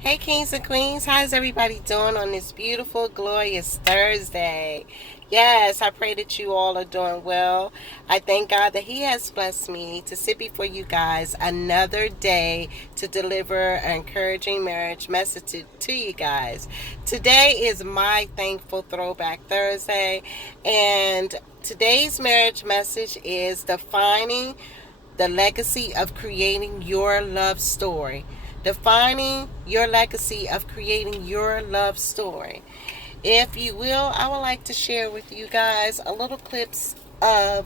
Hey, kings and queens, how's everybody doing on this beautiful, glorious Thursday? Yes, I pray that you all are doing well. I thank God that He has blessed me to sit before you guys another day to deliver an encouraging marriage message to you guys. Today is my Thankful Throwback Thursday, and today's marriage message is defining the legacy of creating your love story. Defining your legacy of creating your love story. If you will, I would like to share with you guys a little clips of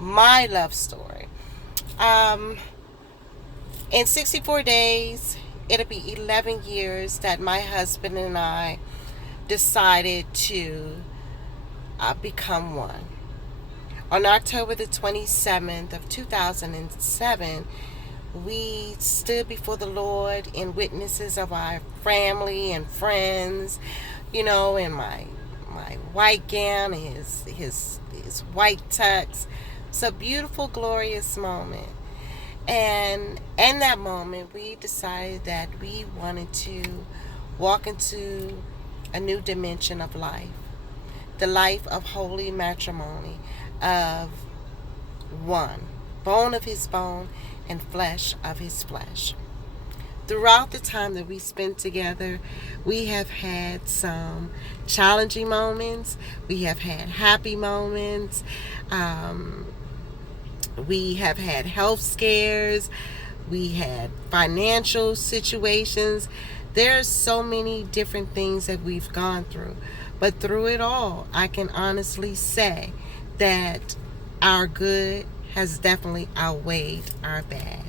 my love story. Um, in 64 days, it'll be 11 years that my husband and I decided to become one. On October the 27th of 2007, we stood before the Lord in witnesses of our family and friends, in my white gown, his white tux. It's a beautiful, glorious moment. And in that moment, we decided that we wanted to walk into a new dimension of life, the life of holy matrimony, of one, bone of his bone and flesh of his flesh. Throughout the time that we spent together, we have had some challenging moments. We have had happy moments. We have had health scares. We had financial situations. There's so many different things that we've gone through. But through it all, I can honestly say that our good has definitely outweighed our bad.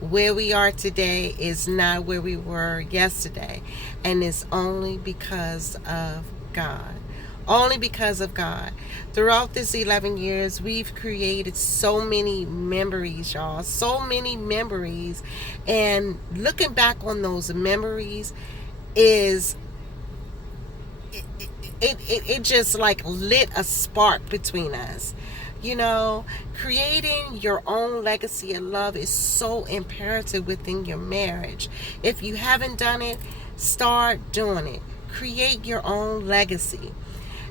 Where we are today is not where we were yesterday, and it's only because of God. Only because of God. Throughout this 11 years, we've created so many memories, y'all. So many memories. And looking back on those memories is it just like lit a spark between us. Creating your own legacy of love is so imperative within your marriage. If you haven't done it, start doing it. Create your own legacy.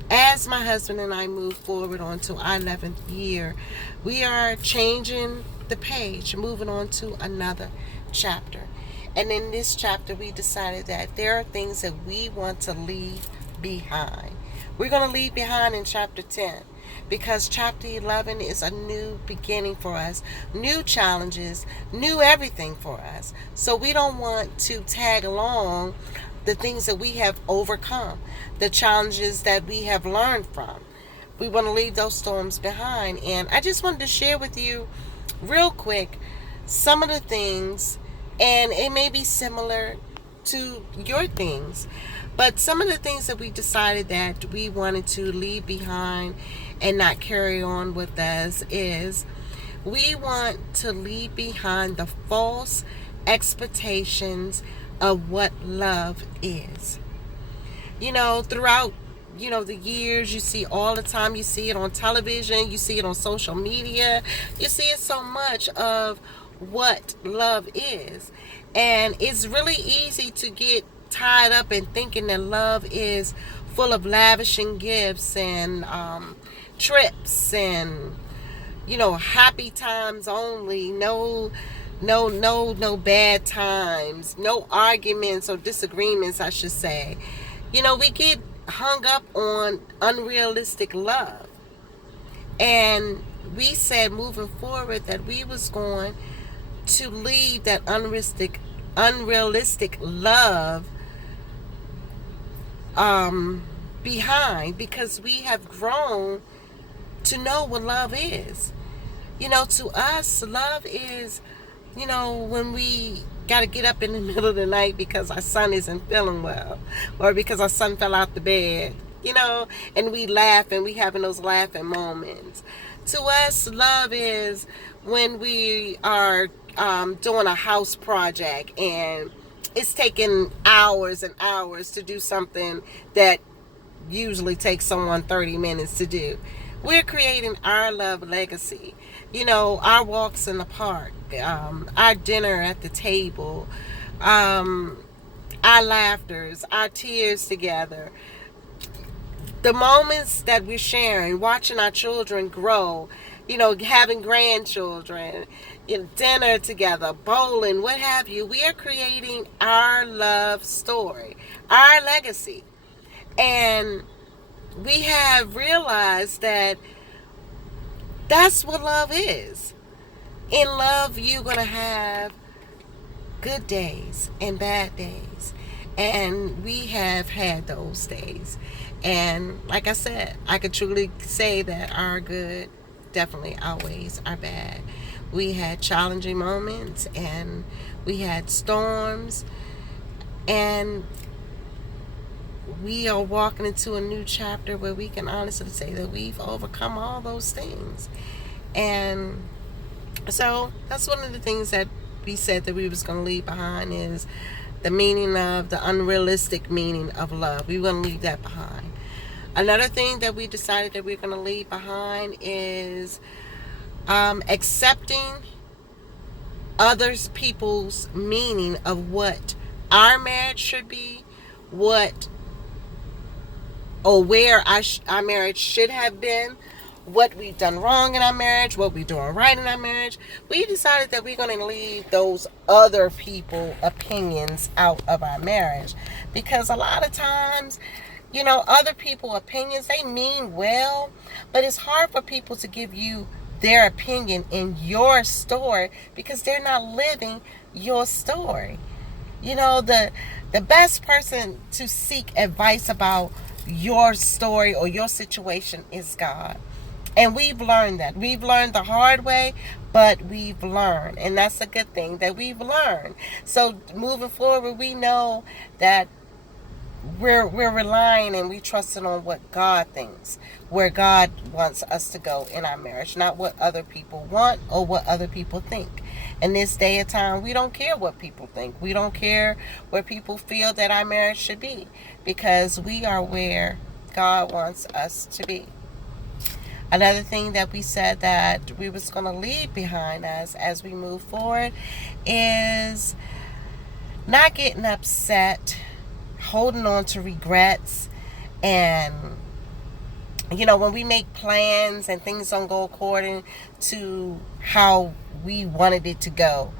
As my husband and I move forward onto our 11th year, we are changing the page, moving on to another chapter. And in this chapter, we decided that there are things that we want to leave behind. We're going to leave behind in chapter 10 because chapter 11 is a new beginning for us, new challenges, new everything for us. So we don't want to tag along the things that we have overcome, the challenges that we have learned from. We want to leave those storms behind. And I just wanted to share with you real quick some of the things, and it may be similar to your things, but some of the things that we decided that we wanted to leave behind and not carry on with us is we want to leave behind the false expectations of what love is. Throughout the years, you see all the time, you see it on television, you see it on social media, you see it so much of what love is. And it's really easy to get tied up in thinking that love is full of lavishing gifts and trips and happy times only, no bad times, no arguments or disagreements, I should say. We get hung up on unrealistic love. And we said moving forward that we was going to leave that unrealistic love behind, because we have grown to know what love is. To us, love is, when we got to get up in the middle of the night because our son isn't feeling well, or because our son fell out the bed, and we laugh and we having those laughing moments. To us, love is when we are doing a house project and it's taking hours and hours to do something that usually takes someone 30 minutes to do. We're creating our love legacy. Our walks in the park, our dinner at the table, our laughters, our tears together, the moments that we're sharing, watching our children grow, having grandchildren, dinner together, bowling, what have you. We are creating our love story, our legacy. And we have realized that that's what love is. In love, you're going to have good days and bad days. And we have had those days. And like I said, I could truly say that our good definitely outweighs our bad. We had challenging moments and we had storms, and we are walking into a new chapter where we can honestly say that we've overcome all those things. And so that's one of the things that we said that we was going to leave behind, is the meaning of the unrealistic meaning of love. We want to leave that behind. Another thing that we decided that we're going to leave behind is accepting others people's meaning of what our marriage should be, what or where our marriage should have been, what we've done wrong in our marriage, what we're doing right in our marriage. We decided that we're going to leave those other people opinions out of our marriage, because a lot of times, other people opinions, they mean well, but it's hard for people to give you their opinion in your story because they're not living your story. The best person to seek advice about your story or your situation is God. And we've learned that. We've learned the hard way, but we've learned. And that's a good thing that we've learned. So moving forward, we know that we're relying and we trusting on what God thinks, where God wants us to go in our marriage, not what other people want or what other people think. In this day and time, we don't care what people think. We don't care what people feel that our marriage should be, because we are where God wants us to be. Another thing that we said that we was going to leave behind us as we move forward is not getting upset, holding on to regrets, and when we make plans and things don't go according to how we wanted it to go,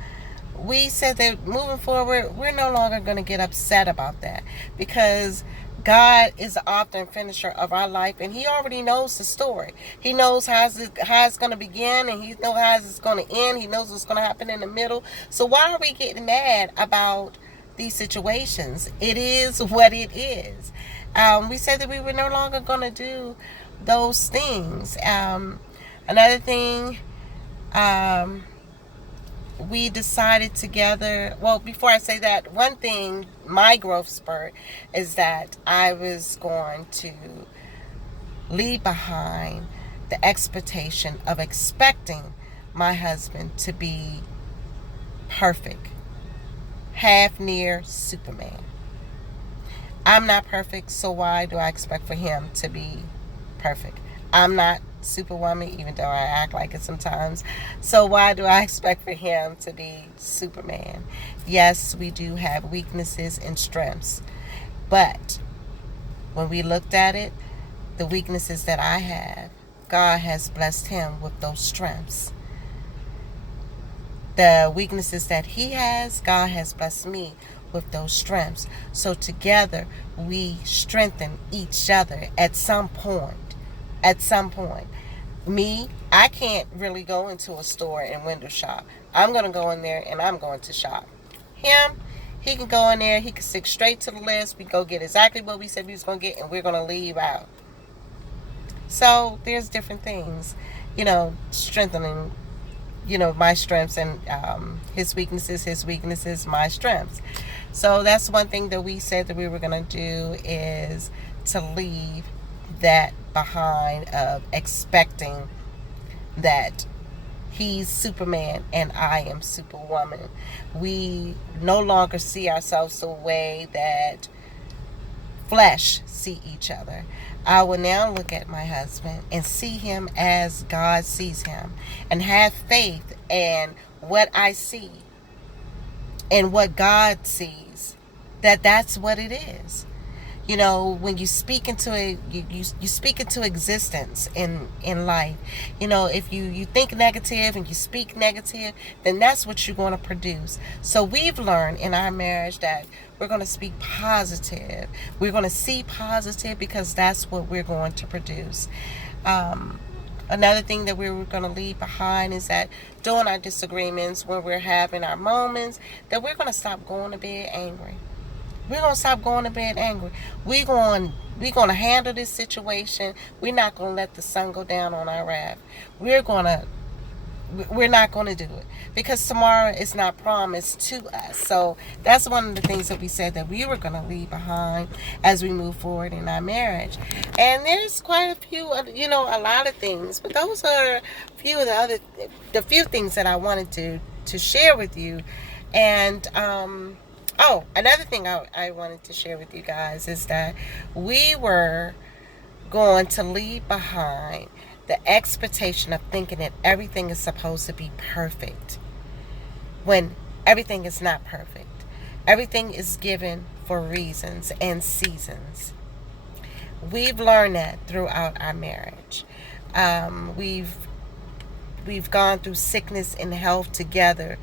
we said that moving forward, we're no longer going to get upset about that, because God is the author and finisher of our life, and He already knows the story. He knows how it's going to begin, and He knows how it's going to end. He knows what's going to happen in the middle. So why are we getting mad about these situations? It is what it is. We said that we were no longer going to do those things. Another thing, we decided together, well, before I say that, one thing, my growth spurt, is that I was going to leave behind the expectation of expecting my husband to be perfect, half near Superman. I'm not perfect, so why do I expect for him to be perfect? I'm not Superwoman, even though I act like it sometimes. So why do I expect for him to be Superman? Yes, we do have weaknesses and strengths. But when we looked at it, the weaknesses that I have, God has blessed him with those strengths. The weaknesses that he has, God has blessed me with those strengths. So together we strengthen each other at some point. Me, I can't really go into a store and window shop. I'm going to go in there and I'm going to shop. Him, he can go in there, he can stick straight to the list. We go get exactly what we said we was going to get, and we're going to leave out. So there's different things, strengthening, my strengths, and his weaknesses, my strengths. So that's one thing that we said that we were going to do, is to leave that behind, of expecting that he's Superman and I am Superwoman. We no longer see ourselves the way that flesh see each other. I will now look at my husband and see him as God sees him, and have faith in what I see and what God sees. That's what it is. You know, when you speak into it, you speak into existence in life. You know, if you think negative and you speak negative, then that's what you're going to produce. So we've learned in our marriage that we're going to speak positive. We're going to see positive, because that's what we're going to produce. Another thing that we were going to leave behind is that during our disagreements, when we're having our moments, that we're going to stop going to bed angry. We're gonna stop going to bed angry. We're gonna handle this situation. We're not gonna let the sun go down on our wrath. We're not gonna do it, because tomorrow is not promised to us. So that's one of the things that we said that we were gonna leave behind as we move forward in our marriage. And there's quite a few, a lot of things, but those are a few of the few things that I wanted to share with you. And oh, another thing I wanted to share with you guys is that we were going to leave behind the expectation of thinking that everything is supposed to be perfect, when everything is not perfect. Everything is given for reasons and seasons. We've learned that throughout our marriage. We've gone through sickness and health together.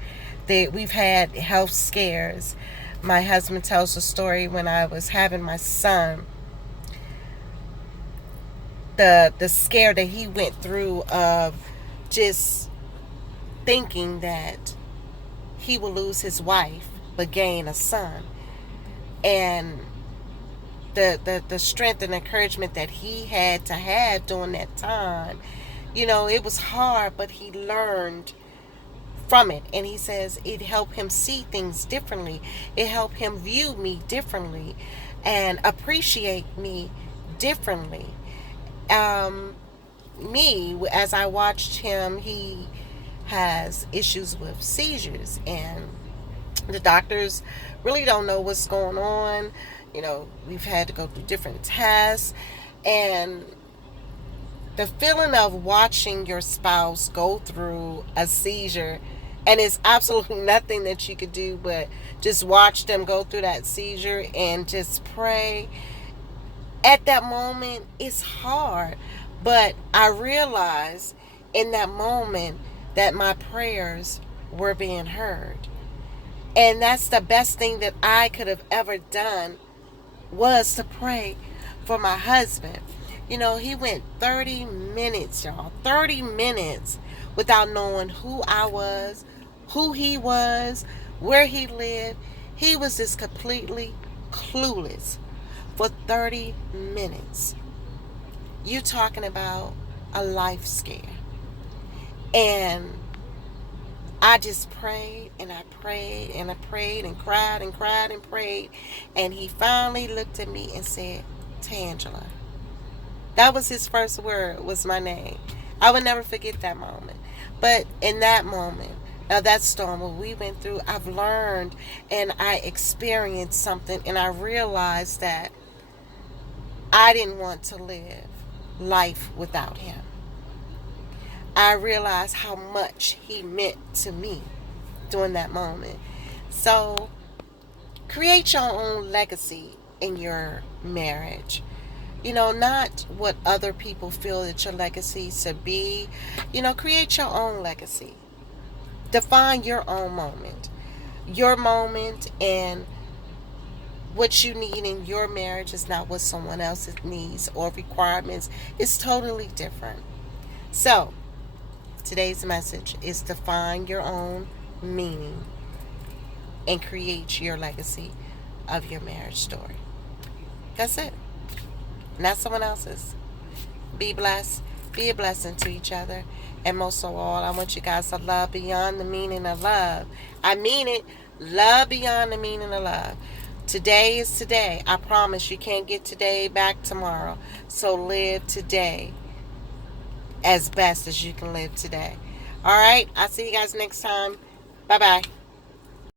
We've had health scares. My husband tells a story when I was having my son, the scare that he went through of just thinking that he will lose his wife but gain a son, and the strength and encouragement that he had to have during that time. It was hard, but he learned from it. And he says it helped him see things differently. It helped him view me differently and appreciate me differently. Me, as I watched him, he has issues with seizures, and the doctors really don't know what's going on. We've had to go through different tests, and the feeling of watching your spouse go through a seizure, and it's absolutely nothing that you could do but just watch them go through that seizure and just pray. At that moment, it's hard. But I realized in that moment that my prayers were being heard. And that's the best thing that I could have ever done, was to pray for my husband. He went 30 minutes, y'all. 30 minutes without knowing who I was, who he was, where he lived. He was just completely clueless for 30 minutes. You talking about a life scare. And I just prayed and I prayed and I prayed and cried and cried and prayed. And he finally looked at me and said, "Tangela." That was his first word, was my name. I would never forget that moment. But in that moment, now that storm what we went through, I've learned and I experienced something, and I realized that I didn't want to live life without him. I realized how much he meant to me during that moment. So, create your own legacy in your marriage. Not what other people feel that your legacy should be. Create your own legacy. Define your own moment. Your moment, and what you need in your marriage is not what someone else's needs or requirements. It's totally different. So, today's message is to find your own meaning and create your legacy of your marriage story. That's it. Not someone else's. Be blessed. Be a blessing to each other. And most of all, I want you guys to love beyond the meaning of love. I mean it. Love beyond the meaning of love. Today is today. I promise you can't get today back tomorrow. So live today as best as you can live today. All right. I'll see you guys next time. Bye-bye.